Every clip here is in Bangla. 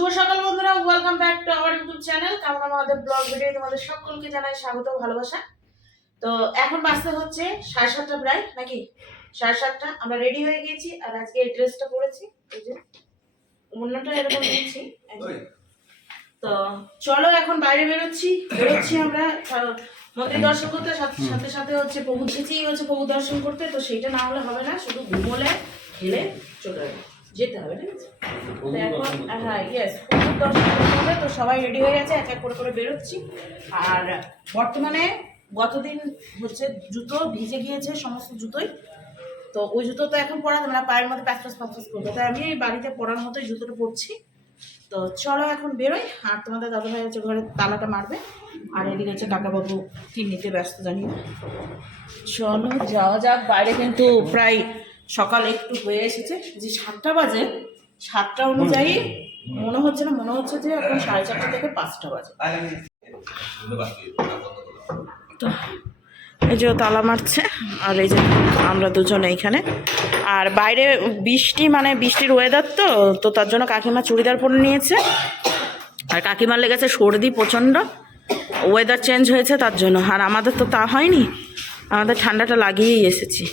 শুভ সকাল বন্ধুরা, welcome back to our YouTube channel কামনা আমাদের ব্লগ ভিডিও। তোমাদের সকলকে জানাই স্বাগত, ভালোবাসা। তো এখন বাজতে হচ্ছে 7:30 প্রায়, নাকি 7:30। আমরা রেডি হয়ে গিয়েছি আর আজকে এই ড্রেসটা পরেছি, এই যে অন্যটা এরকম নিয়েছি। তো চলো এখন বাইরে বেরোচ্ছি আমরা মন্দির দর্শন করতে, সাথে সাথে হচ্ছে প্রভু ছেঁচেই হচ্ছে প্রভু দর্শন করতে। তো সেইটা না হলে হবে না, শুধু ঘুমোলে খেলে চলে যেতে হবে, ঠিক আছে? এখন হ্যাঁ ইয়েস, প্রভুর দর্শন করতে হবে। তো সবাই রেডি হয়ে গেছে, এক এক করে বেরোচ্ছি। আর বর্তমানে গতদিন হচ্ছে জুতো ভিজে গিয়েছে, সমস্ত জুতোই। তো ওই জুতো তো এখন পরা যাবে না, পায়ের মধ্যে প্যাচপ্যাচ করবে। তাই আমি বাড়িতে পরার মতোই জুতোটা পরছি। তো চলো এখন বেরোই। আর তোমাদের দাদাভাই হচ্ছে ঘরে তালাটা মারবে, আর এদিকে হচ্ছে কাকাবাবু কি নিতে ব্যস্ত জানি না। চলো যাওয়া যাক। বাইরে কিন্তু প্রায় সকাল একটু হয়ে এসেছে, যে 7টা বাজে। 7টা অনুযায়ী মনে হচ্ছে যে এখন 4:30 থেকে 5টা বাজে। তো এই যে তালা মারছে, আর এই যে আমরা দুজন এইখানে। আর বাইরে বৃষ্টি, মানে বৃষ্টির ওয়েদার, তো তার জন্য কাকিমা চুড়িদার পরে নিয়েছে। আর কাকিমার লেগেছে সর্দি প্রচণ্ড, ওয়েদার চেঞ্জ হয়েছে তার জন্য। আর আমাদের তো তা হয়নি, আমাদের ঠান্ডাটা লাগিয়েই এসেছি।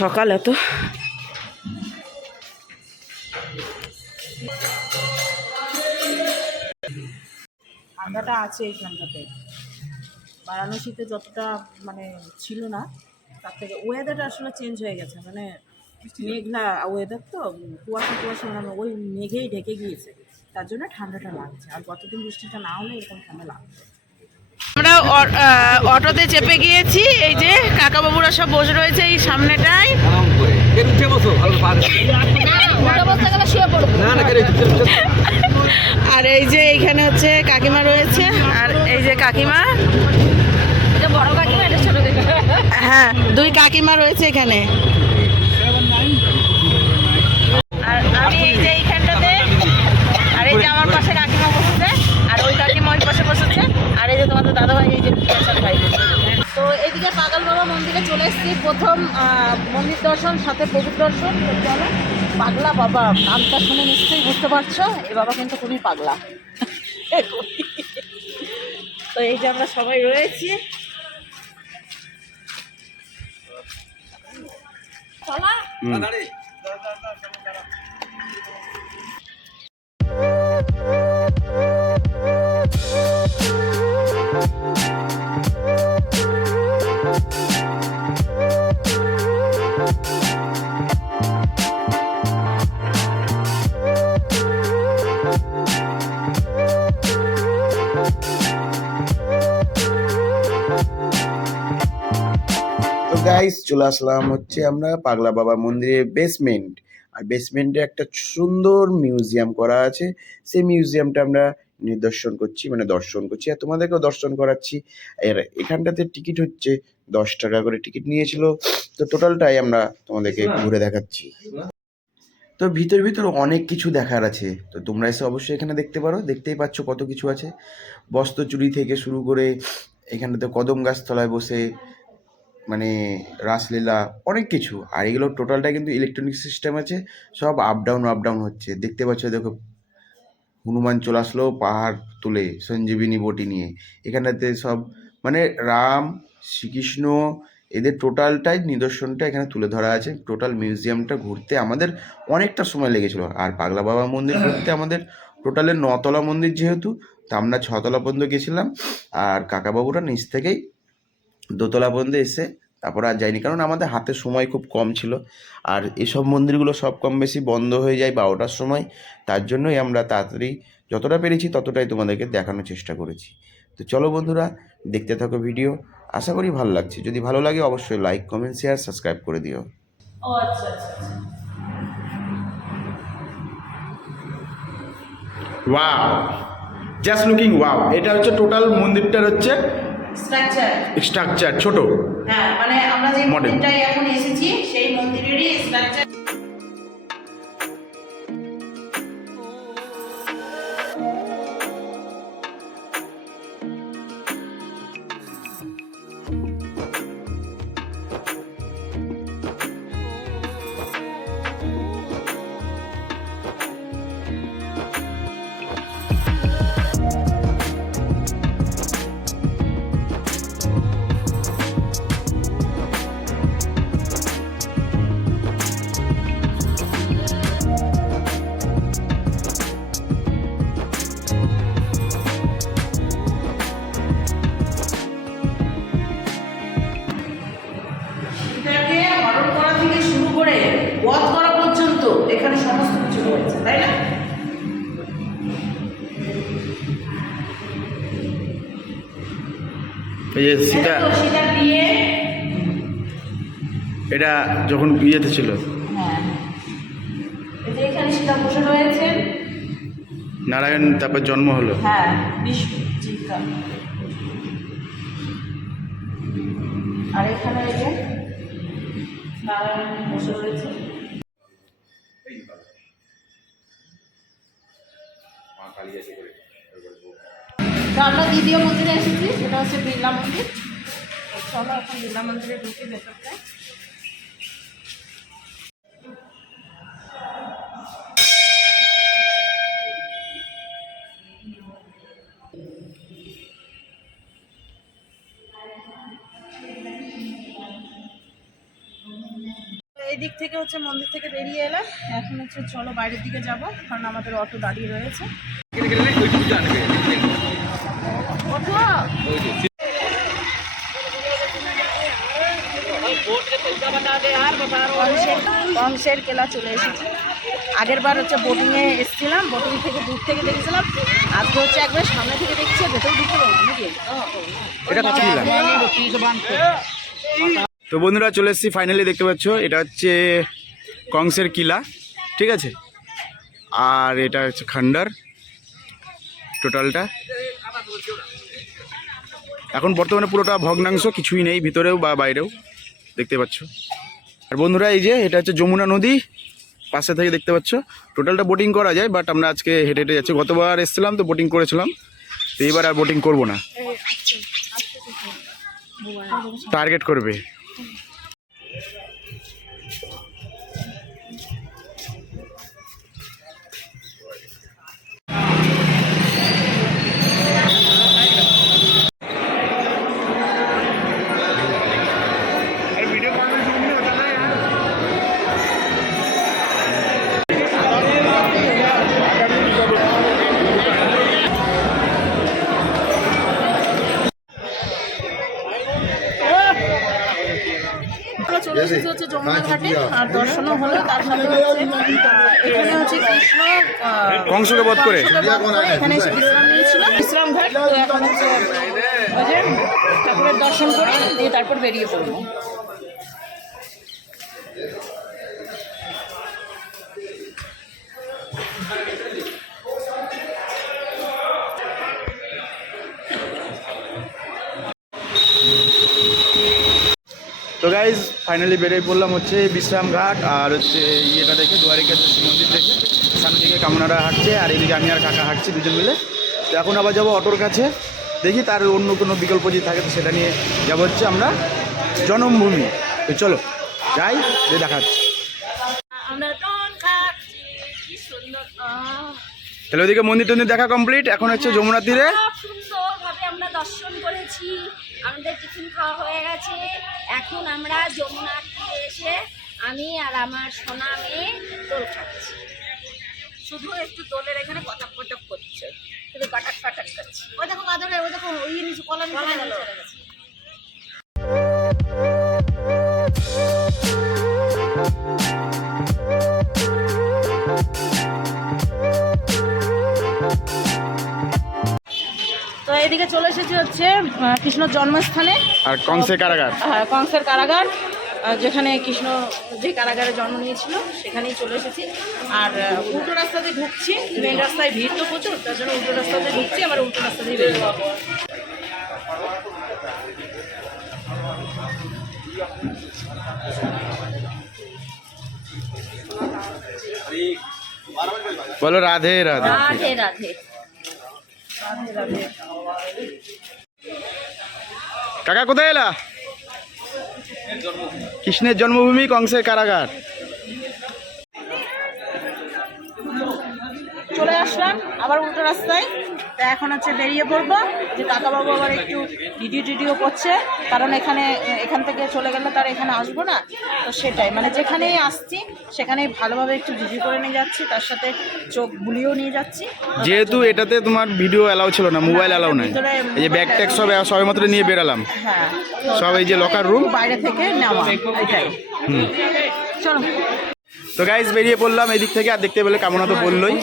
সকাল এত ঠান্ডাটা আছে এইখানটাতে, বারাণসীতে যতটা মানে ছিল না তার থেকে ওয়েদারটা আসলে চেঞ্জ হয়ে গেছে। মানে মেঘলা ওয়েদার, তো কুয়াশা মানে ওই মেঘেই ঢেকে গিয়েছে, তার জন্য ঠান্ডাটা লাগছে। আর গতদিন বৃষ্টিটা না হলে এরকম ঠান্ডা লাগছে। আমরা অটোতে চেপে গিয়েছি, এই যে কাকাবাবুরা সব বসে রয়েছে এই সামনেটায়। আর এই যে এইখানে হচ্ছে কাকিমা রয়েছে, আর এই যে কাকিমা, বড় কাকিমা, এটা ছোট কাকিমা। হ্যাঁ, দুই কাকিমা রয়েছে এখানে। আর আমি এই যে এইখানটাতে, আর এই যে আমার পাশে কাকিমা বসেছে, আর ওই কাকিমা ওই পাশে বসেছে, আর এই যে তোমাদের দাদাভাই এই যে ভাই। তো এইদিকে পাগল বাবা মন্দিরে চলে এসেছি, প্রথম মন্দির দর্শন, সাথে প্রভুর দর্শন। চলো, পাগলা বাবা নামটা শুনে নিশ্চয়ই বুঝতে পারছো, এই বাবা কিন্তু খুবই পাগলা। তো এই যে আমরা সবাই রয়েছি। গাইস চলে আসলাম হচ্ছে আমরা পাগলা বাবা মন্দিরের বেসমেন্ট। আর বেসমেন্টে একটা সুন্দর মিউজিয়াম করা আছে, সেই মিউজিয়ামটা আমরা দর্শন করছি আর তোমাদেরকেও দর্শন করাচ্ছি। আর এখানটাতে টিকিট হচ্ছে 10 টাকা করে টিকিট নিয়েছিল। তো টোটালটাই আমরা তোমাদেরকে ঘুরে দেখাচ্ছি। তো ভিতর অনেক কিছু দেখার আছে, তো তোমরা এসে অবশ্যই এখানে দেখতে পারো। দেখতেই পাচ্ছ কত কিছু আছে, বস্ত্র চুরি থেকে শুরু করে এখানটাতে কদম গাছ তলায় বসে মানে রাসলীলা, অনেক কিছু। আর এগুলো টোটালটা কিন্তু ইলেকট্রনিক সিস্টেম আছে, সব আপ ডাউন হচ্ছে। দেখতে পাচ্ছ, দেখো হনুমান চলে আসলো পাহাড় তুলে সঞ্জীবিনী বটি নিয়ে। এখানটাতে সব মানে রাম, শ্রীকৃষ্ণ, এদের টোটালটাই নিদর্শনটা এখানে তুলে ধরা আছে। টোটাল মিউজিয়ামটা ঘুরতে আমাদের অনেকটা সময় লেগেছিলো। আর পাগলা বাবা মন্দির ঘুরতে আমাদের টোটালে 9তলা মন্দির যেহেতু, তা আমরা 6তলা পর্যন্ত গেছিলাম। আর কাকাবাবুরা নিচ থেকেই 2তলা পর্যন্ত এসে তারপর আর যাইনি, কারণ আমাদের হাতে সময় খুব কম ছিল। আর এসব মন্দিরগুলো সব কম বেশি বন্ধ হয়ে যায় 12টার সময়, তার জন্যই আমরা তাড়াতাড়ি যতটা পেরেছি ততটাই তোমাদেরকে দেখানোর চেষ্টা করেছি। তো চলো বন্ধুরা, দেখতে থাকো ভিডিও, আশা করি ভালো লাগছে। যদি ভালো লাগে অবশ্যই লাইক, কমেন্ট, শেয়ার, সাবস্ক্রাইব করে দিও। ও আচ্ছা। Wow, just looking wow. এটা হচ্ছে টোটাল মন্দিরটার হচ্ছে স্ট্রাকচার ছোট। হ্যাঁ, মানে আমরা যে মন্দিরটায় এখন এসেছি সেই মন্দিরেরই স্ট্রাকচার। হয়েছে, তাই না? এই যে সীতা, এটা তো সীতার বিয়ে। এটা যখন বিয়েতে ছিল হ্যাঁ, এই যে এখানে সীতা বসে রয়েছেন। নারায়ণ তারপর জন্ম হলো। হ্যাঁ, বিষ্ণু চিন্তা। আর এখানে এই যে নারায়ণ বসে রয়েছে। তো আমরা দ্বিতীয় মন্দিরে এসেছি, সেটা হচ্ছে বিড়লা মন্দির। তো চলো এখন বিড়লা মন্দিরে ঢুকি ভেতরটায়। এই দিক থেকে হচ্ছে মন্দির থেকে বেরিয়ে এলাম, এখন হচ্ছে চলো বাইরের দিকে যাব, কারণ আমাদের অটো দাঁড়িয়ে রয়েছে। কংসের কেলা চলে এসেছি। আগের বার হচ্ছে বোটিংয়ে এসেছিলাম, বোটিং থেকে দূর থেকে দেখেছিলাম, আজকে হচ্ছে একবার সামনে থেকে দেখছি, ভেতরে ঢুকতে পারবো নাকি? এটা কাছিলাম। তো বন্ধুরা চলে এসেছি ফাইনালি, দেখতে পাচ্ছ এটা হচ্ছে কংসের কিলা, ঠিক আছে। আর এটা হচ্ছে খন্ডার টোটালটা। এখন বর্তমানে পুরোটা ভগ্নাংশ, কিছুই নেই ভিতরেও বা বাইরেও, দেখতে পাচ্ছ। আর বন্ধুরা এই যে এটা হচ্ছে যমুনা নদী, পাশে থেকে দেখতে পাচ্ছ। টোটালটা বোটিং করা যায়, বাট আমরা আজকে হেঁটে হেঁটে যাচ্ছি। গতবার এসেছিলাম তো বোটিং করেছিলাম, তো এইবার আর বোটিং করবো না, টার্গেট করবে। চলে এসেছি হচ্ছে যমুনা ঘাটে, আর দর্শনও হলো। তার সাথে হচ্ছে এখানে হচ্ছে কৃষ্ণ কংসকে বধ করে এখানে এসে বিশ্রাম নিয়েছিল, বিশ্রাম ঘাট। তো এখন হচ্ছে ওই যে ঠাকুরের দর্শন করে দিয়ে তারপর বেরিয়ে পড়বো। তো গাইজ ফাইনালি বেরিয়ে পড়লাম হচ্ছে বিশ্রাম ঘাট আর হচ্ছে ইয়েটা দেখে, দ্বারিকাধীশ মন্দির দেখে। সামনের দিকে কামনারা হাঁটছে আর এদিকে আমি আর কাকা হাঁটছি দুজন মিলে। তো এখন আবার যাবো অটোর কাছে, দেখি তার অন্য কোনো বিকল্প যদি থাকে তো সেটা নিয়ে যাবো হচ্ছে আমরা জন্মভূমি। তো চলো যাই, দিয়ে দেখা হচ্ছে। তাহলে ওইদিকে মন্দির টন্দির দেখা কমপ্লিট, এখন হচ্ছে যমুনা তীরে। সুন্দরভাবে আমরা দর্শন করেছি, আমাদের টিফিন খাওয়া হয়ে গেছে। এখন আমরা যমুনার তীরে এসে আমি আর আমার সোনা মেয়ে দোল খাচ্ছি। শুধু একটু দোলের এখানে কটাক কটাক করছে, শুধু কাটাক কাটাক করছি। ওই দেখো মাদরে, ওই দেখো ওই নিচে কলা নিচে গেল। তো এদিকে চলে এসেছি হচ্ছে কৃষ্ণর জন্মস্থানে আর কংসের কারাগার। হ্যাঁ, কংসের কারাগার, যেখানে কৃষ্ণ যে কারাগারে জন্ম নিয়েছিল সেখানেই চলে এসেছি। আর উল্টো রাস্তাতে ঢুকছি, মেন রাস্তায় ভিড় তো প্রচুর, তার জন্য উল্টো রাস্তাতে ঢুকছি, আবার উল্টো রাস্তা দিয়ে বেরিয়ে যাবো। বলো রাধে রাধে। রাধে রাধে। রাধে রাধে। কাকা কোথায় এলা? কৃষ্ণের জন্মভূমি কংসের কারাগার। চলে আসলাম আবার উল্টো রাস্তায়। তা এখন হচ্ছে বেরিয়ে পড়বো, যে কাকাবাবু আবার একটু ভিডিও করছে, কারণ এখান থেকে চলে গেলে তার এখানে আসবো না। তো সেটাই, মানে যেখানেই আসছি সেখানেই ভালোভাবে একটু ভিডিও করে নিয়ে যাচ্ছি, তার সাথে চোখ বুলিয়েও নিয়ে যাচ্ছি। যেহেতু এটাতে তোমার ভিডিও অ্যালাউ ছিল না, মোবাইল অ্যালাউ নাই, এই যে ব্যাগ ট্যাগ সব মাত্র নিয়ে বেরালাম। হ্যাঁ, সব এই যে লকার রুম বাইরে থেকে নেওয়া, এটাই। চলো। তো গাইজ বেরিয়ে পড়লাম এই দিক থেকে, আর দেখতে পেলে কামনা তো বললোই।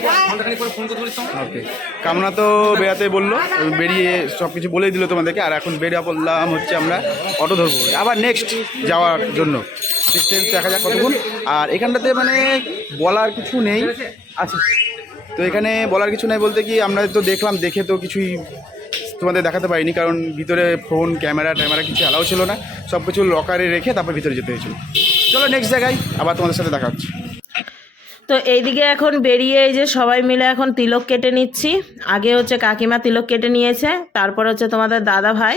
ওকে, কামনা তো বেরাতে বললো, বেরিয়ে সব কিছু বলেই দিল তোমাদেরকে। আর এখন বেরিয়ে পড়লাম হচ্ছে আমরা অটো ধরবো আবার নেক্সট যাওয়ার জন্য। ডিস্টেন্স দেখা যাক কতক্ষণ। আর এখানটাতে মানে বলার কিছু নেই আছে, তো এখানে বলার কিছু নেই বলতে কি আমরা তো দেখলাম, দেখে তো কিছুই তোমাদের দেখাতে পারিনি, কারণ ভিতরে ফোন ক্যামেরা ট্যামেরা কিছু অ্যালাউ ছিল না, সব কিছু লকারে রেখে তারপর ভিতরে যেতে হয়েছিল। চলো নেক্সট জায়গায় আবার তোমাদের সাথে দেখা হচ্ছে। তো এইদিকে এখন বেরিয়ে এই যে সবাই মিলে এখন তিলক কেটে নিচ্ছি। আগে হচ্ছে কাকিমা তিলক কেটে নিয়েছে, তারপর হচ্ছে তোমাদের দাদা ভাই,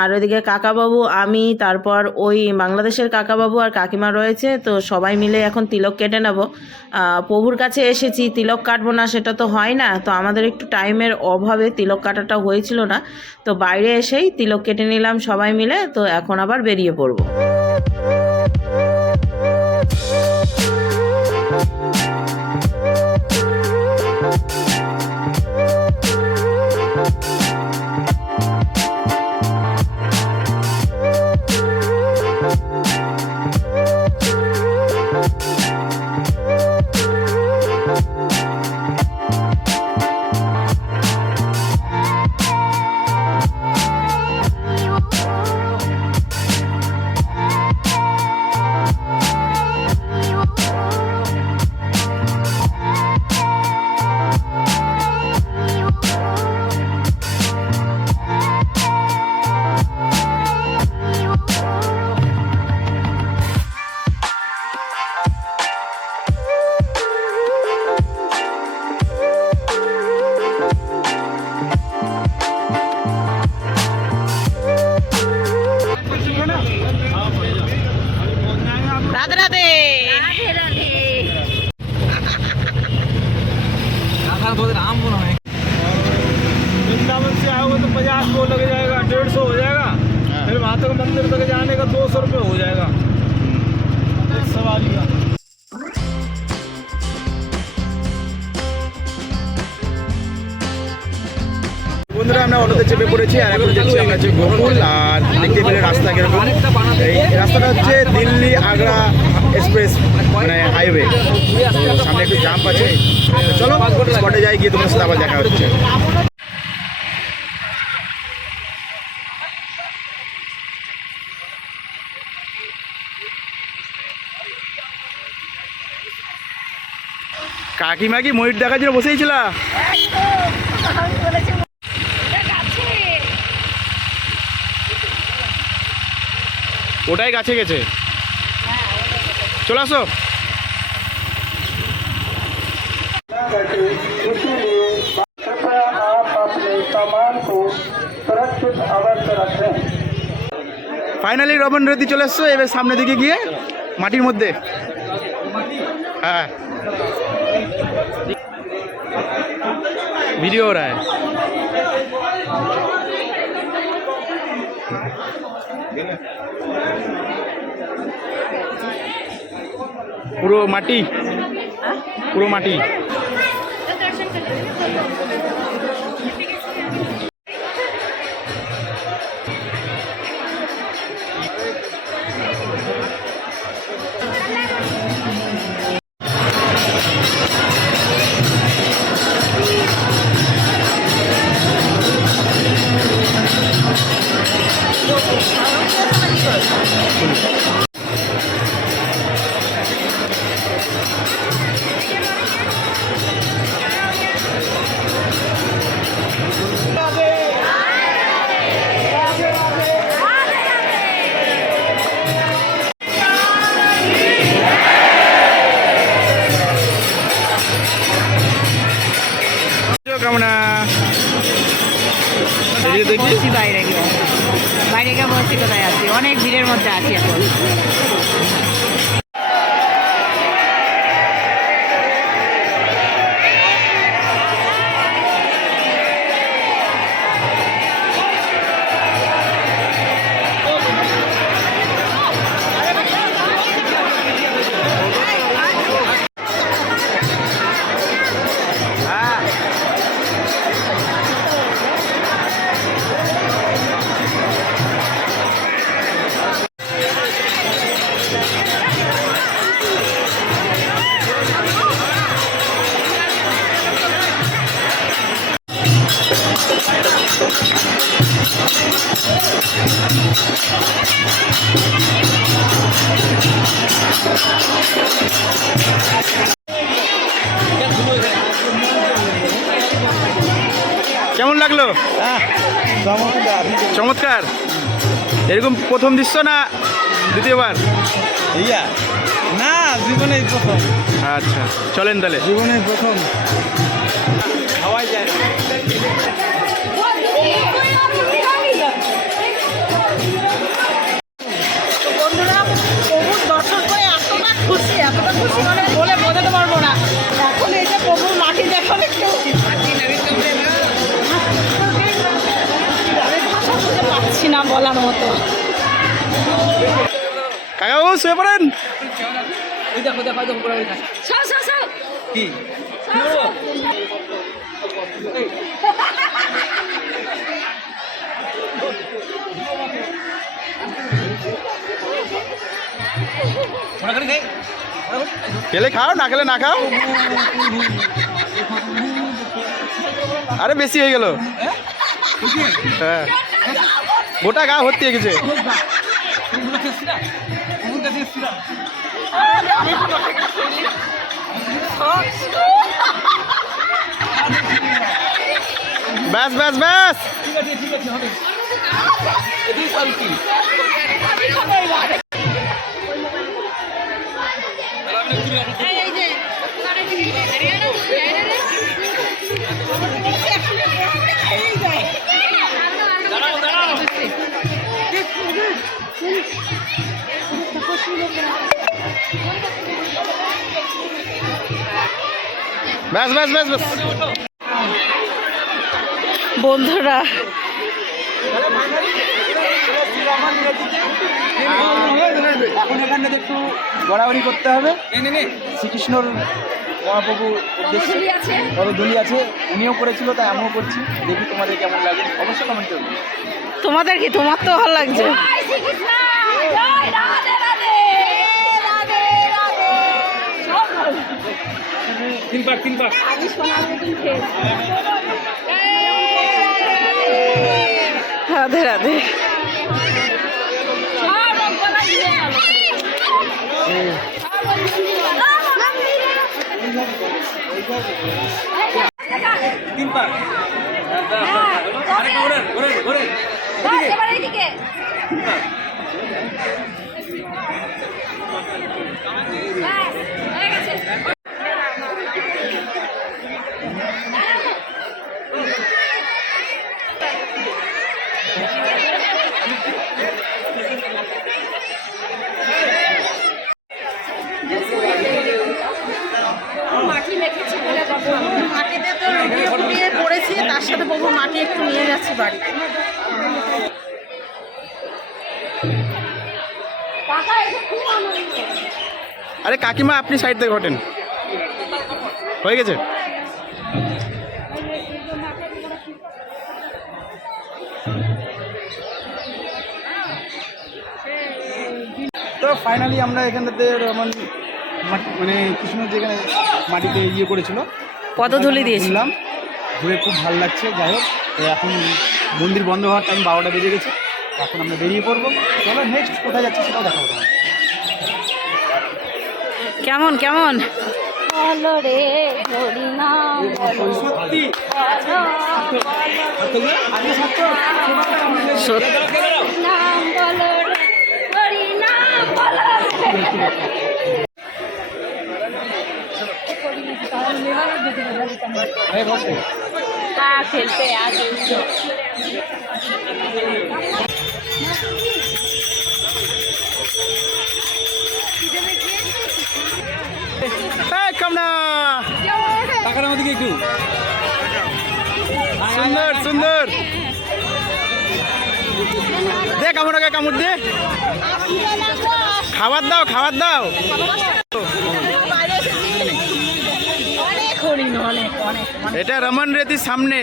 আর ওইদিকে কাকাবাবু, আমি, তারপর ওই বাংলাদেশের কাকাবাবু আর কাকিমা রয়েছে। তো সবাই মিলে এখন তিলক কেটে নেব। প্রভুর কাছে এসেছি, তিলক কাটবো না সেটা তো হয় না, তো আমাদের একটু টাইমের অভাবে তিলক কাটাটা হয়েছিল না, তো বাইরে এসেই তিলক কেটে নিলাম সবাই মিলে। তো এখন আবার বেরিয়ে পড়বো। রাধে রাধে। রাধে রাধে। वृंदावन से आओगे तो 50 वो लग जाएगा, 150 हो जाएगा। फिर वहाँ तक मंदिर तक जाने का 200 रुपये हो जाएगा एक सवारी का। বন্ধুরা আমরা অটোতে চেপে পড়েছি, আর এখন যাচ্ছি আমরা হচ্ছে গোকুল। আর দেখতে পেলে রাস্তা কিরকম, এই রাস্তাটা হচ্ছে দিল্লি আগ্রা এক্সপ্রেস মানে হাইওয়ে। সামনে একটু জাম্প আছে, চলো স্পটে যাই, গিয়ে তোমার সাথে আবার দেখা হচ্ছে। কাকিমা কি ময়ূর দেখার জন্য বসেই ছিল? আমি বলেছি এটা গাছে। ওটাই গাছে গেছে, চলে আসো। कृपया आप अपने सामान को सुरक्षित अवश्य रखें। ফাইনালি রবন রেতি চলে এসছো, এবার সামনের দিকে গিয়ে মাটির মধ্যে। হ্যাঁ ভিডিও ওরা পুরো মাটি, পুরো মাটি। কামনা বলছি বাইরে গিয়ে, বাইরে গিয়ে বলছি কোথায় আছি, অনেক ভিড়ের মধ্যে আছি এখন। কেমন লাগলো? চমৎকার। এরকম প্রথম দৃশ্য না দ্বিতীয়বার? ইয়া না, জীবনে প্রথম। আচ্ছা চলেন তাহলে। জীবনে প্রথম হাওয়াই যায়। বন্ধুরা, প্রভুর দর্শন করে এতটা খুশি মানে বলে বোঝাতে পারবো না। এখন এই যে প্রভুর মাটি দেখাবে একটু, আমি ভাষা খুঁজে পাচ্ছি না বলার মতো। কাকাবাবু শুয়ে পড়েন। কি খেলে খাও, না খেলে না খাও। আরে বেশি হয়ে গেল। হ্যাঁ, গোটা গা ভর্তি হয়ে গেছে। ব্যাস ব্যাস ব্যাস। ব্যাস ব্যাস ব্যাস ব্যাস। বন্ধুরা, এখন এখানটাতে একটু গড়াগড়ি করতে হবে। শ্রীকৃষ্ণর মহাপ্রভু পদধূলি আছে, উনিও করেছিল, তাই আমিও করছি। দেখি তোমাদের কেমন লাগে, অবশ্যই কমেন্ট করবে। তোমাদের কি? তোমার তো ভালো লাগছে। তিন পাক রাধে রাধে। তিন পাক মাটিতে তো লুটিয়ে পড়েছি, তার সাথে প্রভু মাটি একটু নিয়ে যাচ্ছি বাড়ি। আরে কাকিমা, আপনি সাইড থেকে ঘটেন। হয়ে গেছে। তো ফাইনালি আমরা এখানটাতে মানে কৃষ্ণ যেখানে মাটিতে ইয়ে করেছিল, পদধূলি দিয়েছিলাম, ঘুরে খুব ভালো লাগছে। যাই হোক, তো এখন মন্দির বন্ধ হওয়ার টাইম 12টা বেজে গেছে। এখন আমরা বেরিয়ে পড়বো। চলো নেক্সট কোথায় যাচ্ছি সেটাও দেখা হবে। কেমন কেমন? বলো রে হরিনাম বলো, সত্যি নাম বলো রে হরিনাম বলো খেলতে আগে কামনা টাকার আমাদেরকে একটু সুন্দর সুন্দর। দে কামড়াকে কামড় দে। খাবার দাও, খাবার দাও। এটা রমন রেতির সামনে।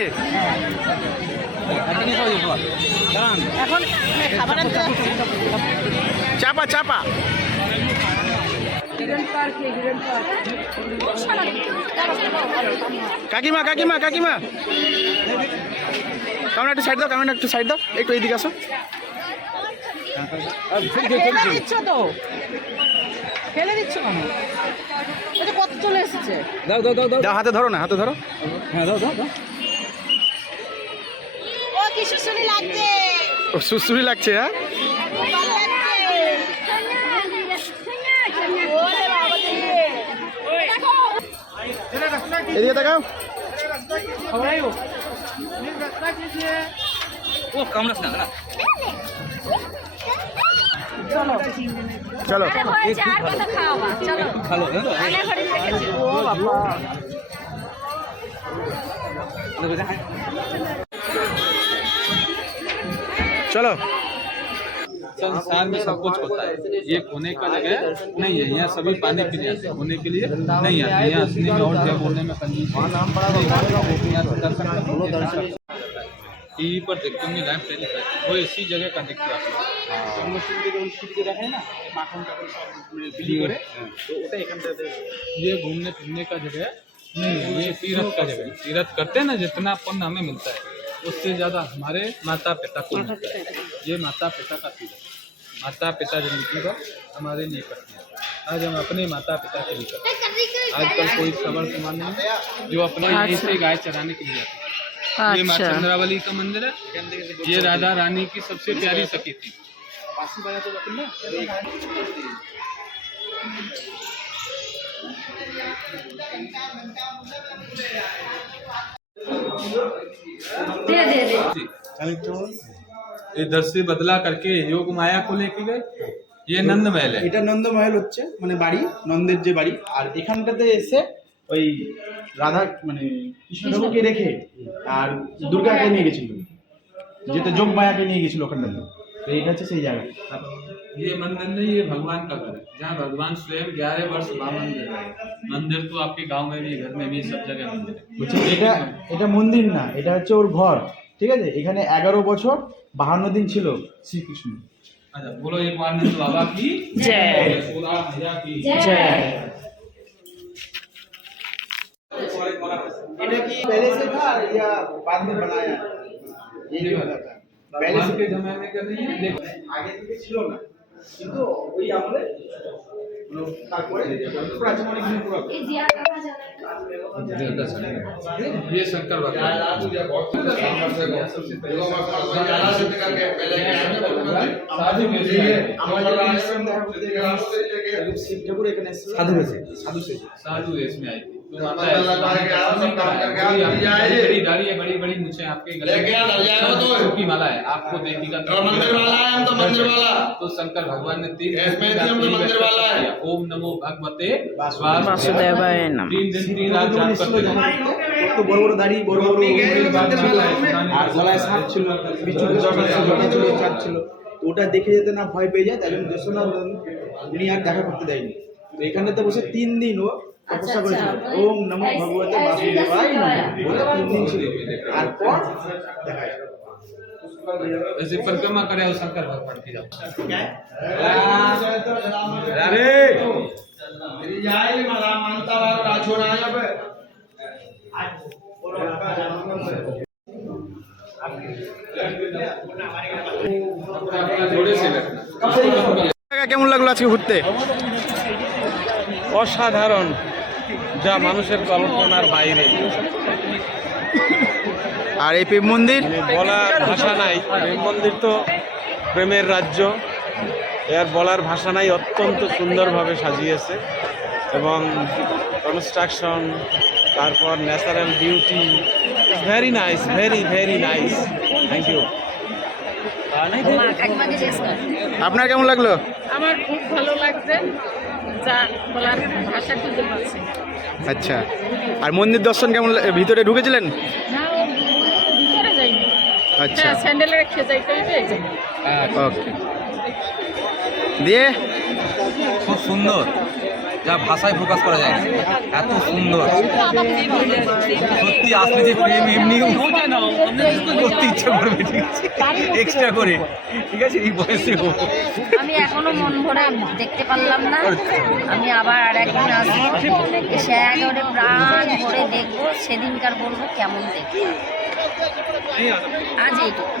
এখন খাবার আনতে যাচ্ছি। চাপা চাপা। কাকিমা কাকিমা কাকিমা, কামনা একটু সাইড দাও, কামনা একটু সাইড দাও, একটু এইদিকে আসো। ফেলে দিচ্ছ তো, ফেলে দিচ্ছ কেন? এটা কত চলে এসেছে। দাও দাও দাও দাও দাও, হাতে ধরো না, হাতে ধরো। হ্যাঁ দাও দাও দাও কি সুসুরি লাগছে। ও সুসুরি লাগছে, হ্যাঁ? এদিকে তাকাও। ও কামড়াস না না চলো আরে হয়েছে, আর কত খাওয়াবা, চলো। ভালো অনেক হরিণ দেখেছি। ও বাবা। চলো। संसार में सब कुछ होता है, ये खोने का जगह नहीं है, यहाँ सभी पानी पीने आते हैं, खोने के लिए नहीं आते, यहाँ हंसने में और क्या बोलने में टीवी पर देखते होंगे लाइव टेलीकास्ट, वो इसी जगह का देखते हैं ये घूमने फिरने का जगह नहीं है, ये तीर्थ का जगह है। तीर्थ करते हैं ना, जितना पुण्य हमें मिलता है उससे ज़्यादा हमारे माता पिता को मिलता है। ये माता पिता का तीर्थ, माता पिता जिंदगी का हमारे लिए करते हैं। आज हम अपने माता पिता के लिए करते हैं। आजकल कोई समर कुमार नहीं है जो अपने यहीं से गाय चराने के लिए जाते हैं। ये माँ चंद्रावली का मंदिर है, ये राधा रानी की सबसे प्यारी सखी थी। इधर से बदला करके योग माया को लेके गए, ये नंद महल है। এটা নন্দমহল হচ্ছে মানে বাড়ি, নন্দের যে বাড়ি। আর এখানটাতে এসে ওই রাধা মানে কৃষ্ণ ঠাকুরকে রেখে আর দুর্গাকে নিয়ে গেছিল, যেটা যোগ মায়াকে নিয়ে গেছিল ওখানটাতে। তো এইটা হচ্ছে সেই জায়গা। ये मंदिर नहीं, ये भगवान का घर है, जहाँ भगवान स्वयं 11 वर्ष बामन रहे। मंदिर तो आपके गांव में भी, घर में भी, सब जगह मंदिर है। বলছে এটা এটা মন্দির না, এটা হচ্ছে ওর ঘর। ঠিক আছে, এখানে 11 বছর 52 দিন ছিল শ্রীকৃষ্ণ। अच्छा बोलो एक बार नंद बाबा की जय। सोना मैया की जय। এটা কি पहले से था या बाद में बनाया? ये नहीं पता था। पहले भगवान से के जमाने का नहीं है, देखो আগে থেকে ছিল না, কিন্তু ওই আমলে তারপরে প্রাচীন অনেক দিন পুরো ये शंकर भगवान साधु बेचे আমাদের আশ্রম দেখা করতে গেলাম, শিব ঠাকুর এখানে সাধু হয়েছে, সাধু সেজে। साधु वेश में आई थी। तो माता है, बड़ी दाढ़ी है, बड़ी बड़ी मूछें, आपके गले में की माला है, आपको देखिएगा मंदिर वाला है, हम तो मंदिर वाला। तो शंकर भगवान ने 3 इसमें भी हम तो मंदिर वाला है। ओम नमो भगवते वासुदेवाय नमः। 3 दिन 3 रात जाप करते थे। কত বড় বড় দাড়ি, বড় বড় আর গলায় সাপ ছিল, বিচুলে জটা ছিল, চুলে চাপ ছিল। তো ওটা দেখে যেতে না ভয় পেয়ে যায়, তাই জন্য দেশনা উনি আর দেখা করতে দেয়নি। তো এখানটাতে বসে 3 দিন ও তপস্যা করেছিল, ওম নমো ভগবতে বাসুদেবায় নমঃ বলে 3 দিন ছিল। আর পর দেখা যায় ऐसे परिक्रमा करे और शंकर भगवान की जाओ। अरे मेरी जाए मला मानता वाला राजोड़ा आया बे जोड़े से लगना। কেমন লাগলো আজকে ঘুরতে? অসাধারণ, যা মানুষের কল্পনার বাইরে। আর এই প্রেম মন্দির বলার ভাষা নাই, প্রেম মন্দির তো প্রেমের রাজ্য, এর বলার ভাষা নাই। অত্যন্ত সুন্দরভাবে সাজিয়েছে এবং কনস্ট্রাকশন, তারপর natural beauty, very nice, very very nice. Thank you. মা কাকিমাকে জিজ্ঞেস কর। আপনার কেমন লাগলো? আমার খুব ভালো লাগছে, যা বলার ভাষা খুঁজে পাচ্ছি না। আচ্ছা, আর মন্দির দর্শন কেমন ভিতরে ঢুকেছিলেন? না, ও ভিতরে যাইনি। আচ্ছা, হ্যাঁ, স্যান্ডেলে রেখে যাইতে হইবে। ওকে। দিয়ে খুব সুন্দর, যা ভাষায় প্রকাশ করা যায় না, এত সুন্দর। সত্যি আসলে যে প্রেম এমনি করতে ইচ্ছা করবে, ঠিক আছে, এক্সট্রা করে, ঠিক আছে, এই বয়সে আমি এখনো মন ভরে দেখতে পারলাম না। আমি আবার আর একদিন আসবো, এসে একেবারে প্রাণ ভরে দেখবো, সেদিনকার বলবো কেমন দেখবো। আজ এইটুকু।